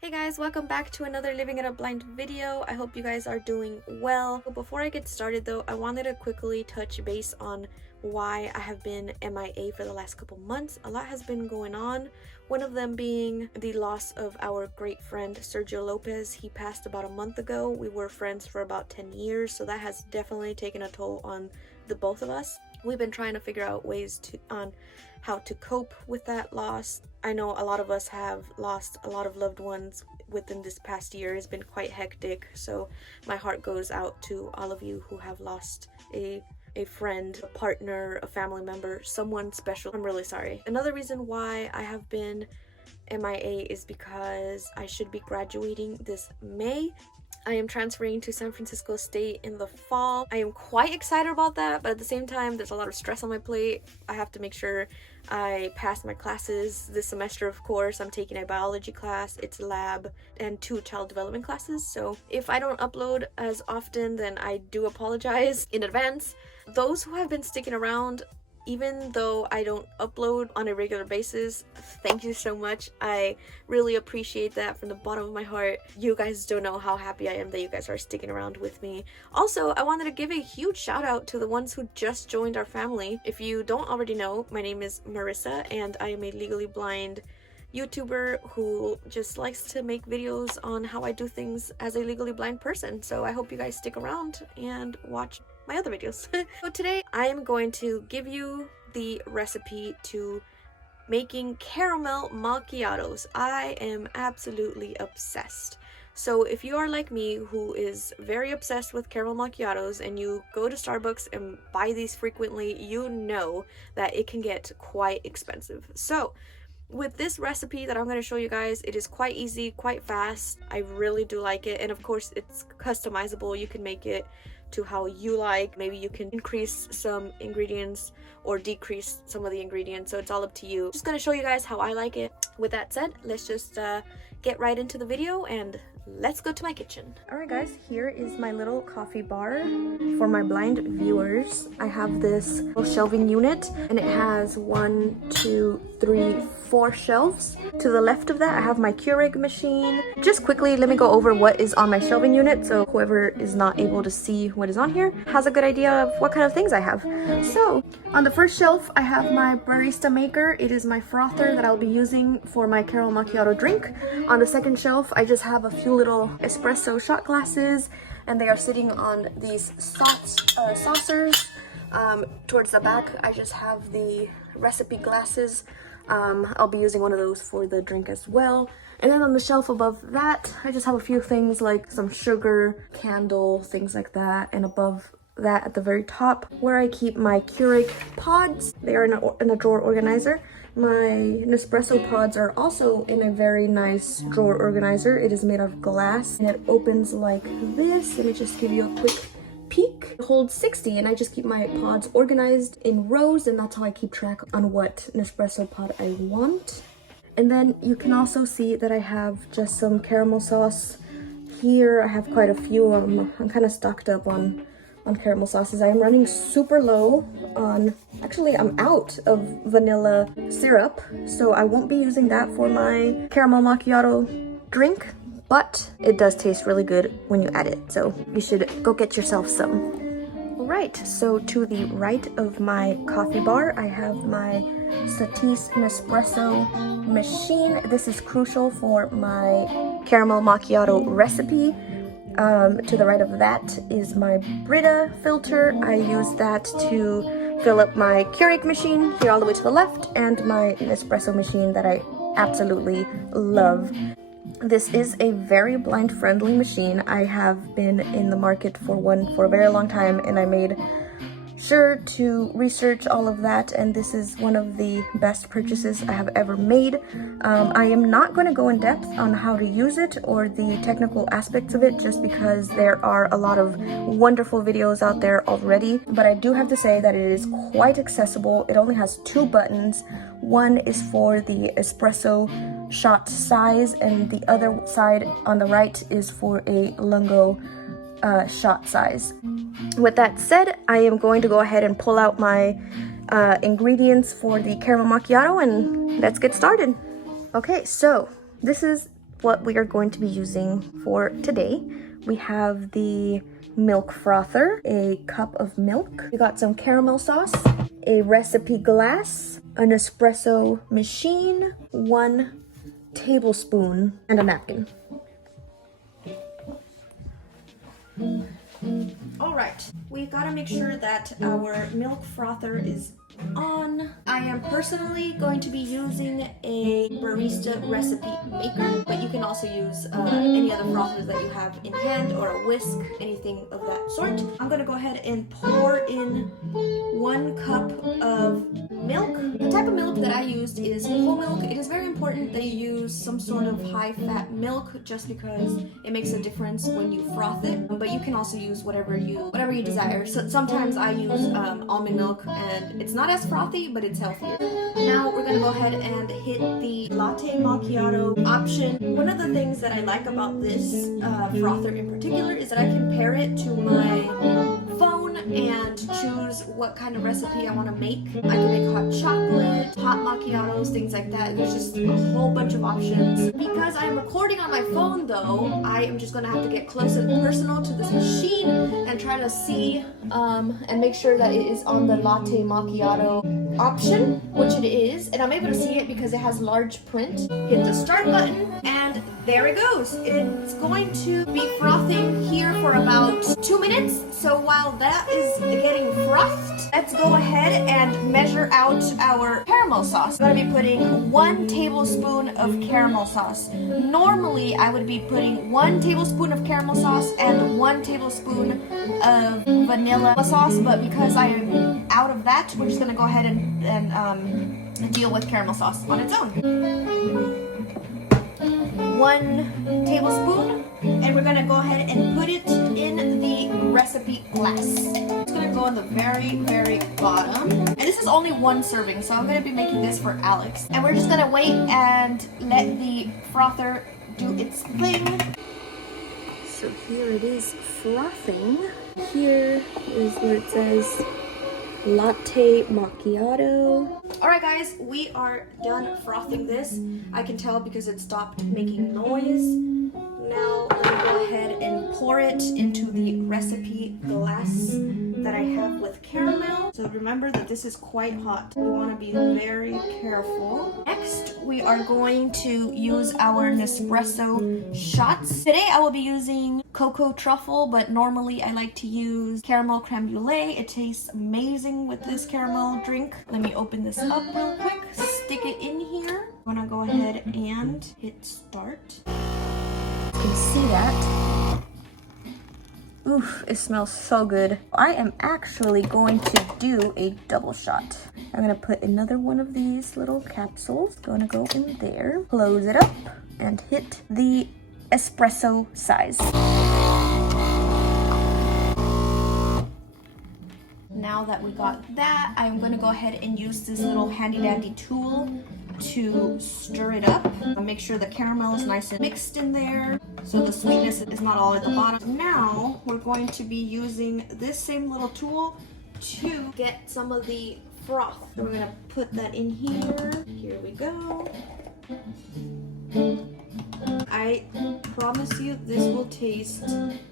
Hey guys, welcome back to another Living It Up Blind video. I hope you guys are doing well. Before I get started though, I wanted to quickly touch base on why I have been MIA for the last couple months. A lot has been going on, one of them being the loss of our great friend Sergio Lopez. He passed about a month ago. We were friends for about 10 years, so that has definitely taken a toll on the both of us. We've been trying to figure out ways on how to cope with that loss. I know a lot of us have lost a lot of loved ones within this past year. It's been quite hectic, so my heart goes out to all of you who have lost a friend, a partner, a family member, someone special. I'm really sorry. Another reason why I have been MIA is because I should be graduating this May. I am transferring to San Francisco State in the fall. I am quite excited about that, but at the same time, there's a lot of stress on my plate. I have to make sure I pass my classes this semester. Of course, I'm taking a biology class, it's lab, and 2 child development classes. So if I don't upload as often, then I do apologize in advance. Those who have been sticking around, even though I don't upload on a regular basis, thank you so much. I really appreciate that from the bottom of my heart. You guys don't know how happy I am that you guys are sticking around with me. Also, I wanted to give a huge shout out to the ones who just joined our family. If you don't already know, my name is Marissa and I am a legally blind YouTuber who just likes to make videos on how I do things as a legally blind person. So I hope you guys stick around and watch my other videos. So today I am going to give you the recipe to making caramel macchiatos. I am absolutely obsessed. So if you are like me, who is very obsessed with caramel macchiatos, and you go to Starbucks and buy these frequently, you know that it can get quite expensive. So with this recipe that I'm going to show you guys, it is quite easy, quite fast. I really do like it, and of course it's customizable. You can make it to how you like. Maybe you can increase some ingredients or decrease some of the ingredients, so it's all up to you. Just gonna show you guys how I like it. With that said, let's just get right into the video and let's go to my kitchen. Alright guys, here is my little coffee bar. For my blind viewers, I have this little shelving unit and it has 1, 2, 3, 4 shelves. To the left of that, I have my Keurig machine. Just quickly, let me go over what is on my shelving unit so whoever is not able to see what is on here has a good idea of what kind of things I have. So, on the first shelf, I have my barista maker. It is my frother that I'll be using for my caramel macchiato drink. On the second shelf, I just have a few little espresso shot glasses, and they are sitting on these saucers. Towards the back, I just have the recipe glasses. I'll be using one of those for the drink as well. And then on the shelf above that, I just have a few things like some sugar, candle, things like that. And above that, at the very top, where I keep my Keurig pods. They are in a drawer organizer. My Nespresso pods are also in a very nice drawer organizer. It is made of glass and it opens like this. Let me just give you a quick peek. It holds 60 and I just keep my pods organized in rows, and that's how I keep track on what Nespresso pod I want. And then you can also see that I have just some caramel sauce here. I have quite a few. I'm kind of stocked up on caramel sauces. I am running super low on, actually I'm out of vanilla syrup, so I won't be using that for my caramel macchiato drink, but it does taste really good when you add it, so you should go get yourself some. Alright, so to the right of my coffee bar, I have my Satis Nespresso machine. This is crucial for my caramel macchiato recipe. To the right of that is my Brita filter. I use that to fill up my Keurig machine here all the way to the left, and my Nespresso machine that I absolutely love. This is a very blind friendly machine. I have been in the market for one for a very long time, and I made sure to research all of that, and this is one of the best purchases I have ever made. I am not going to go in depth on how to use it or the technical aspects of it, just because there are a lot of wonderful videos out there already, but I do have to say that it is quite accessible. It only has 2 buttons. One is for the espresso shot size, and the other side on the right is for a lungo shot size. With that said, I am going to go ahead and pull out my ingredients for the caramel macchiato, and let's get started. Okay, so this is what we are going to be using for today. We have the milk frother, a cup of milk. We got some caramel sauce, a recipe glass, an espresso machine, 1 tablespoon, and a napkin. All right, we've got to make sure that our milk frother is on. I am personally going to be using a barista recipe maker, but you can also use any other frothers that you have in hand, or a whisk, anything of that sort. I'm gonna go ahead and pour in 1 cup of milk. The type of milk that I used is whole milk. It is very important that you use some sort of high-fat milk, just because it makes a difference when you froth it. But you can also use whatever you desire. So sometimes I use almond milk, and it's not as frothy, but it's healthier. Now we're gonna go ahead and hit the latte macchiato option. One of the things that I like about this frother in particular is that I can pair it to my phone and choose what kind of recipe I want to make. I can make hot chocolate, hot macchiatos, things like that. There's just a whole bunch of options. Because I'm recording on my phone though, I am just gonna have to get close and personal to this machine and try to see and make sure that it is on the latte macchiato option, which it is, and I'm able to see it because it has large print. Hit the start button, and there it goes. It's going to be frothing here for about 2 minutes. So while that is getting frothed, let's go ahead and measure out our caramel sauce. I'm going to be putting 1 tablespoon of caramel sauce. Normally, I would be putting 1 tablespoon of caramel sauce and 1 tablespoon of vanilla sauce, but because I am out of that, we're just going to go ahead and deal with caramel sauce on its own. 1 tablespoon, and we're gonna go ahead and put it in the recipe glass. It's gonna go on the very, very bottom. And this is only 1 serving, so I'm gonna be making this for Alex. And we're just gonna wait and let the frother do its thing. So here it is frothing. Here is where it says latte macchiato. Alright guys, we are done frothing this. I can tell because it stopped making noise. Now let me go ahead and pour it into the recipe glass that I have with caramel. So remember that this is quite hot. We want to be very careful. Next, we are going to use our Nespresso shots. Today I will be using cocoa truffle, but normally I like to use caramel creme brulee. It tastes amazing with this caramel drink. Let me open this up real quick, stick it in here. I'm gonna go ahead and hit start. You can see that. Oof, it smells so good. I am actually going to do a double shot. I'm gonna put another one of these little capsules. Gonna go in there, close it up, and hit the espresso size. Now that we got that, I'm gonna go ahead and use this little handy dandy tool to stir it up. Make sure the caramel is nice and mixed in there, so the sweetness is not all at the bottom. Now we're going to be using this same little tool to get some of the froth. So we're gonna put that in here. Here we go. I promise you this will taste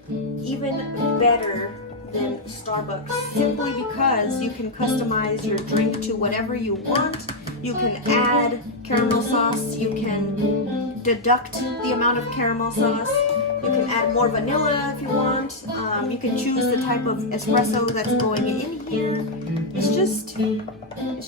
even better than Starbucks, simply because you can customize your drink to whatever you want. You can add caramel sauce, you can deduct the amount of caramel sauce, you can add more vanilla if you want, you can choose the type of espresso that's going in here. It's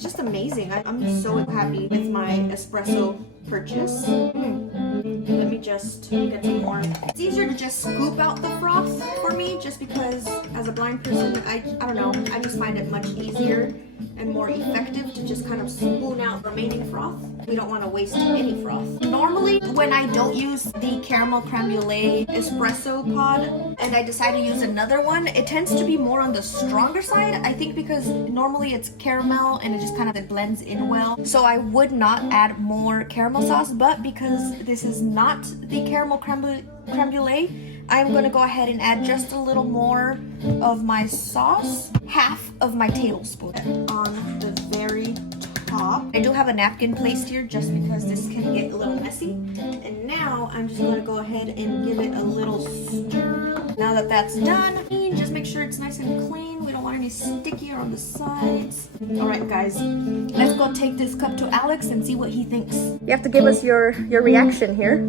just amazing. I'm so happy with my espresso purchase. Let me just get some more. It's easier to just scoop out the froth for me, just because as a blind person, I don't know, I just find it much easier and more effective to just kind of spoon out remaining froth. We don't want to waste any froth. Normally, when I don't use the caramel creme brulee espresso pod and I decide to use another one, it tends to be more on the stronger side. I think because normally it's caramel and it just kind of blends in well. So I would not add more caramel sauce, but because this is not the caramel creme brulee, I'm going to go ahead and add just a little more of my sauce, half of my tablespoon, on the very top. I do have a napkin placed here just because this can get a little messy. And now I'm just gonna go ahead and give it a little stir. Now that that's done, just make sure it's nice and clean. We don't want any sticky on the sides. All right, guys, let's go take this cup to Alex and see what he thinks. You have to give us your reaction here.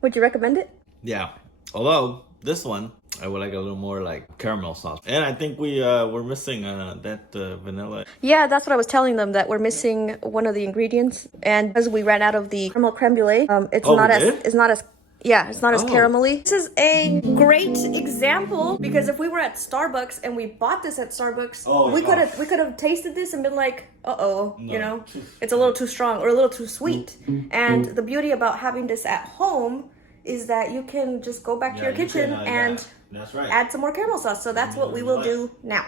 Would you recommend it? Yeah. Although this one, I would like a little more like caramel sauce. And I think we're missing that vanilla. Yeah, that's what I was telling them, that we're missing one of the ingredients. And because we ran out of the caramel creme brulee, it's not as caramelly. This is a great example because if we were at Starbucks and we bought this at Starbucks, we could have tasted this and been like, you know, it's a little too strong or a little too sweet. And the beauty about having this at home is that you can just go back to your kitchen and add some more caramel sauce. So that's what we will do now.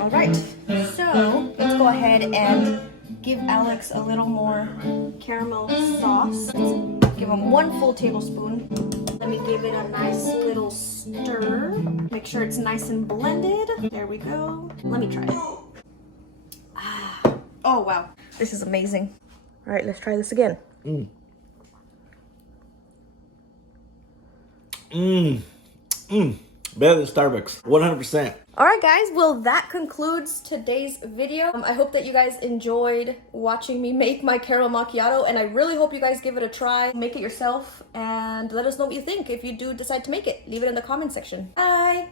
All right, so let's go ahead and give Alex a little more caramel sauce. Give him 1 full tablespoon. Let me give it a nice little stir. Make sure it's nice and blended. There we go. Let me try it. Oh, wow. This is amazing. All right, let's try this again. Better than Starbucks, 100%. All right, guys, well, that concludes today's video. I hope that you guys enjoyed watching me make my caramel macchiato, and I really hope you guys give it a try. Make it yourself and let us know what you think if you do decide to make it. Leave it in the comment section. Bye.